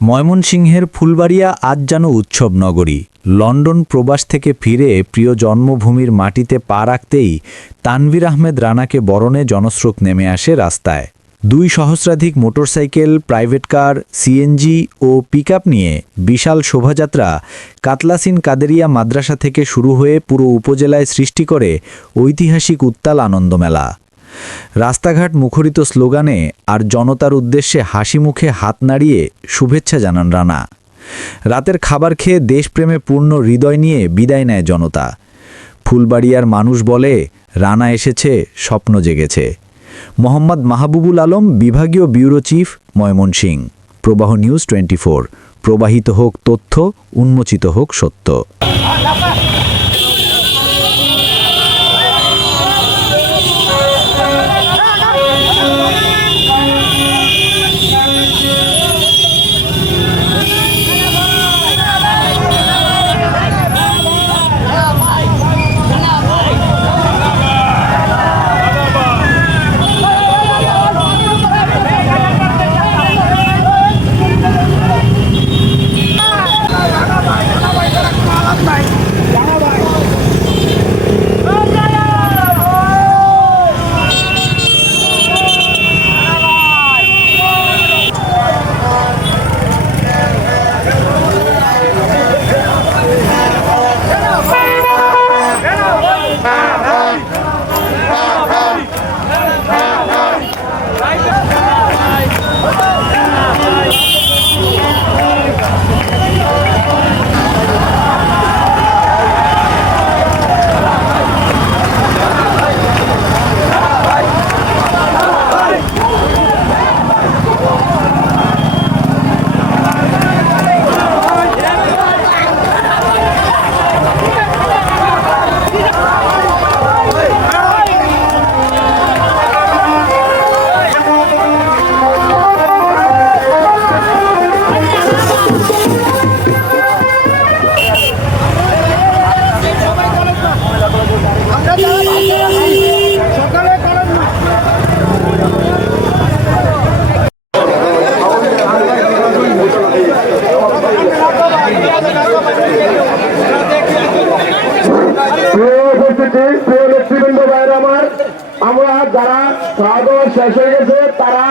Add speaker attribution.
Speaker 1: ময়মনসিংহের ফুলবাড়িয়া আজ যেন উৎসব নগরী। লন্ডন প্রবাস থেকে ফিরে প্রিয় জন্মভূমির মাটিতে পা রাখতেই তানভীর আহমেদ রানাকে বরণে জনস্রোত নেমে আসে রাস্তায়। দুই সহস্রাধিক মোটরসাইকেল, প্রাইভেট কার, সিএনজি ও পিকআপ নিয়ে বিশাল শোভাযাত্রা কাতলাসিন কাদেরিয়া মাদ্রাসা থেকে শুরু হয়ে পুরো উপজেলায় সৃষ্টি করে ঐতিহাসিক উত্তাল আনন্দমেলা। রাস্তাঘাট মুখরিত স্লোগানে আর জনতার উদ্দেশ্যে হাসি মুখে হাত নাড়িয়ে শুভেচ্ছা জানান রানা। রাতের খাবার খেয়ে দেশপ্রেমে পূর্ণ হৃদয় নিয়ে বিদায় নেয় জনতা। ফুলবাড়িয়ার মানুষ বলে, রানা এসেছে, স্বপ্ন জেগেছে। মোহাম্মদ মাহবুবুল আলম, বিভাগীয় ব্যুরো চিফ ময়মনসিং প্রবাহ নিউজ টোয়েন্টি প্রবাহিত হোক তথ্য, উন্মোচিত হোক সত্য। শেষ গেছে তারা